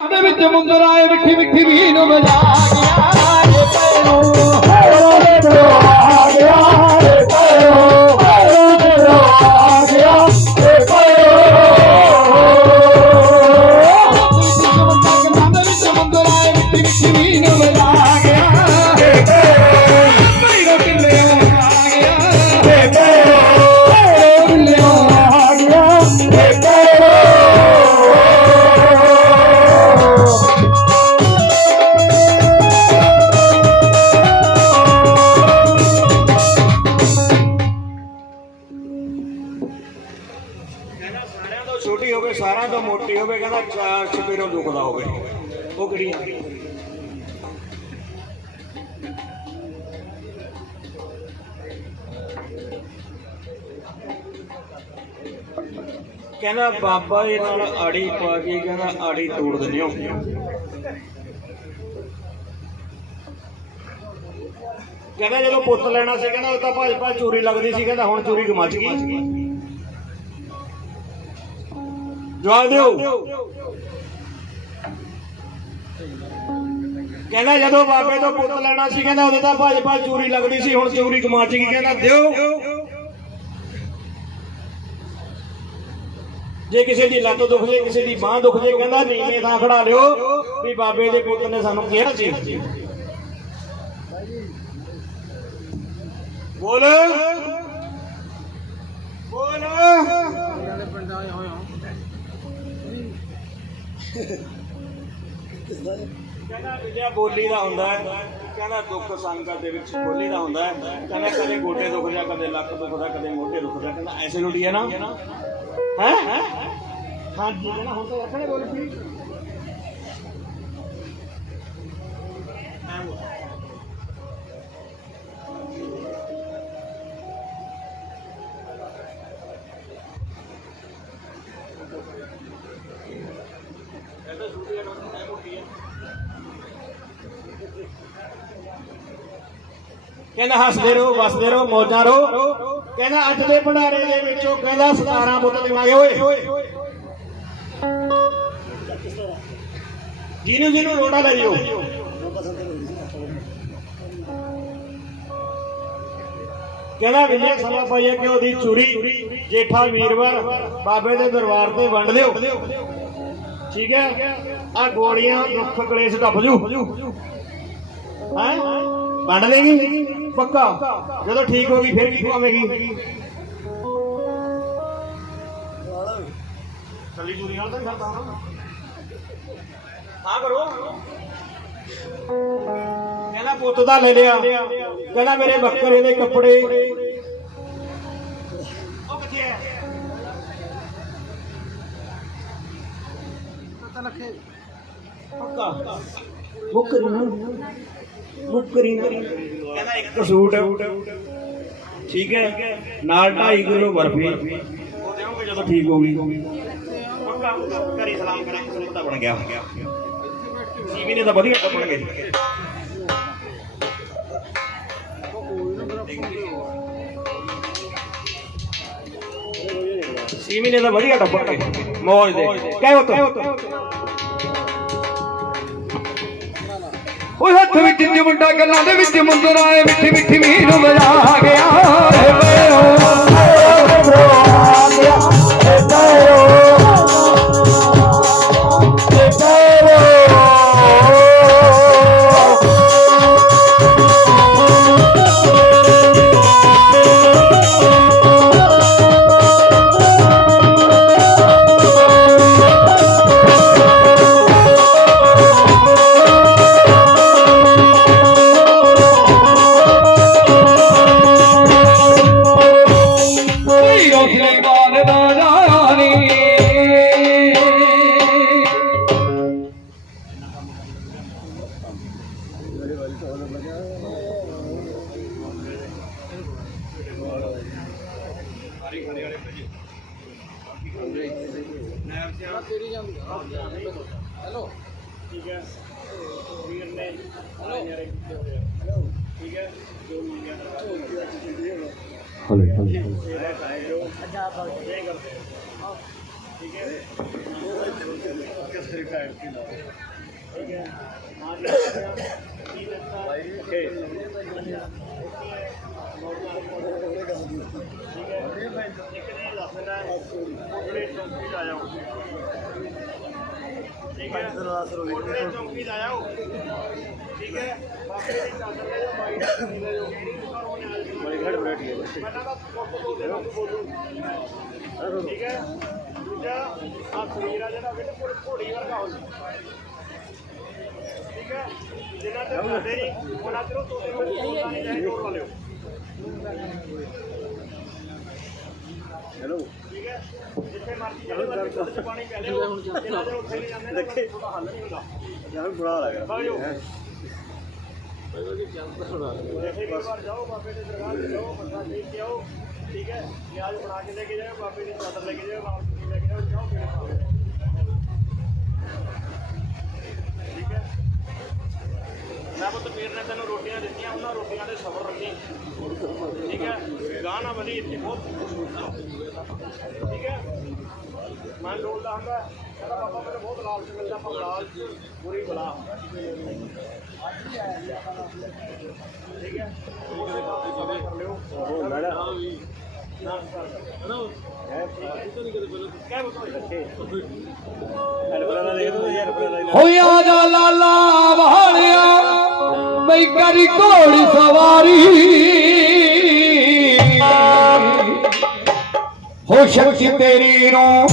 ਦੇ ਵਿੱਚ ਮੁੰਦਰ ਆਏ ਮਿੱਠੀ ਮਿੱਠੀ ਵੀ ਨੂੰ ਵਜਾ ਗਿਆ। ਛੋਟੀ ਤੋਂ ਮੋਟੀ ਹੋਵੇ, ਕਹਿੰਦਾ ਚਾਰ ਸਪੇਰੋਂ ਦੁਖਦਾ ਹੋਵੇ। ਉਹ ਕਿਹੜੀ ਕਹਿੰਦਾ ਬਾਬਾ ਇਹ ਨਾਲ ਆੜੀ ਪਾ ਕੇ, ਕਹਿੰਦਾ ਆੜੀ ਤੋੜ ਦਿੰਦੇ ਹੋ। ਕਹਿੰਦਾ ਜਦੋਂ ਪੁੱਤ ਲੈਣਾ ਸੀ, ਕਹਿੰਦਾ ਉਹ ਤਾਂ ਭਾਜਪਾ ਭਾਜ ਚੋਰੀ ਲੱਗਦੀ ਸੀ, ਕਹਿੰਦਾ ਹੁਣ ਚੋਰੀ ਗਮਚ ਗਈ ਜਵਾਬ ਦਿਓ। ਕਹਿੰਦਾ ਜਦੋਂ ਬਾਬੇ ਤੋਂ ਪੁੱਤ ਲੈਣਾ ਸੀ, ਕਹਿੰਦਾ ਉਦੋਂ ਤਾਂ ਭੱਜ ਭੱਜ ਚੋਰੀ ਸੀ, ਹੁਣ ਚੋਰੀ ਕਮਾਚ ਗਈ, ਕਹਿੰਦਾ ਦਿਓ। ਜੇ ਕਿਸੇ ਦੀ ਲੱਤ ਦੁਖ ਜੇ, ਕਿਸੇ ਦੀ ਬਾਹ ਦੁਖ ਜੇ, ਕਹਿੰਦਾ ਨੀਵੇਂ ਥਾਂ ਖੜਾ ਲਿਓ ਵੀ ਬਾਬੇ ਦੇ ਪੁੱਤ ਨੇ ਸਾਨੂੰ ਕਿਹਾ ਸੀ? ਬੋਲ। ਕਹਿੰਦਾ ਵਿਜਿਆ ਬੋਲੀ ਦਾ ਹੁੰਦਾ ਹੈ। ਕਹਿੰਦਾ ਦੁੱਖ ਸੰਗਤ ਦੇ ਵਿੱਚ ਬੋਲੀ ਦਾ ਹੁੰਦਾ ਹੈ। ਕਹਿੰਦਾ ਕਦੇ ਗੋਡੇ ਦੁਖਦਾ ਕਦੇ ਲੱਕ ਦੁਖਦਾ ਕਦੇ ਮੋਢੇ ਦੁਖਦਾ ਕਹਿੰਦਾ ਐਸੇ ਲੋੜੀ ਹੈ ਨਾ। ਹੈ? ਹਾਂ ਕਹਿੰਦਾ ਹੁਣ ਤਾਂ ਰੱਖਣੇ ਬੋਲ ਪੀ ਕਹਿੰਦਾ ਹੱਸਦੇ ਰਹੋ, ਵਸਦੇ ਰਹੋ, ਮੌਜਾਂ ਰਹੋ। ਕਹਿੰਦਾ ਅੱਜ ਦੇ ਭੰਡਾਰੇ ਦੇ ਵਿੱਚੋਂ ਕਹਿੰਦਾ 17 ਬੁੱਤ ਦੇਵਾਂਗੇ ਓਏ ਜਿਹਨੂੰ ਜਿਹਨੂੰ ਰੋੜਾ ਲੈ ਜਿਓ ਕਹਿੰਦਾ ਵਿਜੇ ਸਭਾ ਪਾਈਏ ਕਿ ਉਹਦੀ ਚੂਰੀ, ਜੇਠਾ ਵੀਰਵਾਰ, ਬਾਬੇ ਦੇ ਦਰਬਾਰ ਤੇ ਵੰਡ ਲਿਓ। ਠੀਕ ਹੈ? ਆ ਗੋਲੀਆਂ ਦੁੱਖ ਕਲੇਸ਼ ਟੱਪ ਜੂ। ਹੈ? ਵੰਡ ਦੇਗੀ ਪੱਕਾ। ਜਦੋਂ ਠੀਕ ਹੋ ਗਈ ਫਿਰ ਕੀ ਖਵਾਵੇਗੀ ਕੱਲੀ ਚੂਰੀ ਨਾਲ ਤਾਂ ਨੀ ਕਰਦਾ ਹਾਂ ਹਾਂ ਕਰੋ। ਕਹਿੰਦਾ ਪੁੱਤ ਦਾ ਲੈ ਲਿਆ। ਕਹਿੰਦਾ ਮੇਰੇ ਬੱਕਰੇ ਦੇ ਕੱਪੜੇ। ਉਹ ਕਿੱਥੇ ਹੈ ਪੱਕਾ। ਮੁੱਕਰੀ ਮੁੱਕਰੀ ਇੱਕ ਸੂਟ ਠੀਕ ਹੈ। ਨਾਲ 2.5 ਕਿਲੋ ਬਰਫੀ। ਉਹ ਦੇਵਾਂਗੇ ਜਦੋਂ ਠੀਕ ਹੋ ਗਈ ਪੱਕਾ। ਕਰੀ ਸਲਾਮ ਕਰਾਂਗੇ, ਸੂਟ ਤਾਂ ਬਣ ਗਿਆ। ਜੀ ਨੇ ਤਾਂ ਵਧੀਆ ਟੱਪਣਗੇ ਸੀਮੀ ਨੇ ਤਾਂ ਵਧੀਆ ਟੱਪਣਗੇ ਮੌਜ ਦੇ। ਕਹਿ ਉਤ ਓਏ ਹੱਥ ਵਿੱਚ ਚਿਮਟਾ ਗੱਲਾਂ ਦੇ ਵਿੱਚ ਮੁੰਦਰ ਆਏ ਮਿੱਠੀ ਮਿੱਠੀ ਵੀ ਵਜਾ ਗਿਆ। ਏ ਪੈਰੋ ਹੈਲੋ। ਠੀਕ ਹੈ। ਵੀਰ ਨੇ ਯਾਰ ਹੈਲੋ। ਠੀਕ ਹੈ। ਜੋ ਮਿਲ ਗਿਆ ਹਲੇ ਹਲੇ ਇਹਦਾ ਕਾਇਰੋ ਅੱਛਾ ਆਪਾਂ ਇਹ ਕਰਦੇ ਹਾਂ। ਠੀਕ ਹੈ। ਕਿਸ ਤਰੀਕੇ ਟਾਈਮ ਲਾਓ। ਠੀਕ ਹੈ। मान लीजिए तीन ठीक है एक नहीं लगना पूरे चौकी आ जाओ ਲਾ ਜਾਓ ਠੀਕ ਹੈ। ਉਹਦੇ ਚੌਂਕੀ ਲਾ ਜਾਓ ਠੀਕ ਹੈ ਬਾਕੀ ਦੀ ਚਾਦਰ ਲੈ ਜਾਓ ਬਾਈ ਲੈ ਜਾਓ ਬਾਈ ਘੜ ਬੈਠ ਗਏ ਪਹਿਲਾਂ ਤਾਂ ਫੋਟੋ ਬੋਲਦੇ ਨੂੰ ਬੋਲੂ ਠੀਕ ਹੈ ਦੂਜਾ ਆ ਸਰੀਰ ਆ ਜਿਹੜਾ ਬਿਲਕੁਲ ਘੋੜੀ ਵਰਗਾ ਹੋ ਠੀਕ ਹੈ ਜਿੰਨਾ ਚਿਰ ਕਰਦੇ ਉਹਨਾਂ ਚਿਰ ਤੁਹਾਡੇ ਕੋਲ ਨਹੀਂ ਜਾਏ ਤੋੜ ਲਿਓ ਹੈਲੋ ਠੀਕ ਹੈ ਜਿੱਥੇ ਮਰਜ਼ੀ ਜਿਹੜੇ ਮਰਜ਼ੀ ਦੁੱਧ ਪਾਣੀ ਪੈ ਲਿਓ ਜਿੰਨਾ ਚਿਰ ਉੱਥੇ ਨਹੀਂ ਜਾਂਦੇ ਦੇਖੇ ਤੁਹਾਡਾ ਹੱਲ ਨਹੀਂ ਹੁੰਦਾ ਯਾਰ ਬੁਰਾ ਲੱਗ ਰਿਹਾ ਬਾਜੋ ਜਿੱਥੇ ਵੀ ਵਾਰ ਜਾਓ ਬਾਬੇ ਦੇ ਦਰਬਾਰ ਤੇ ਜਾਓ ਮੱਥਾ ਟੇਕ ਕੇ ਆਓ ਠੀਕ ਹੈ ਪਿਆਜ਼ ਬਣਾ ਕੇ ਲੈ ਕੇ ਜਾਓ ਬਾਬੇ ਦੀ ਚਾਦਰ ਲੈ ਕੇ ਜਾਓ ਨਾਲ ਤੁਸੀਂ ਲੈ ਕੇ ਜਾਓ ਜਾਓ ਮੇਰੇ ਨਾਲ ਠੀਕ ਹੈ ਮੈਂ ਪੁੱਤ ਪੀਰ ਨੇ ਤੈਨੂੰ ਰੋਟੀਆਂ ਦਿੱਤੀਆਂ ਉਹਨਾਂ ਰੋਟੀਆਂ ਦੇ ਸਬਰ ਰੱਖੀ ਠੀਕ ਹੈ ਗਾਹ ਨਾ ਵਧੀ ਇੱਥੇ ਬਹੁਤ ਠੀਕ ਹੈ ਮੈਂ ਡੋਲਦਾ ਹੁੰਦਾ ਕਹਿੰਦਾ ਬਾਬਾ ਮੈਨੂੰ ਬਹੁਤ ਲਾਲਚ ਮਿਲਦਾ ਪਰ ਲਾਲਚ ਬੁਰੀ ਬਲਾ ਠੀਕ ਹੈ ਉਹਦੇ ਨਾਲ ਕਰ ਲਿਓ ਉਹ ਲੜਾ ਹੋਇਆ ਦਾ ਲਾਲਾ ਵਾਲਿਆ, ਬਈ ਕਰੀ ਘੋੜੀ ਸਵਾਰੀ। ਹੋ ਤੇਰੀ ਨੂੰ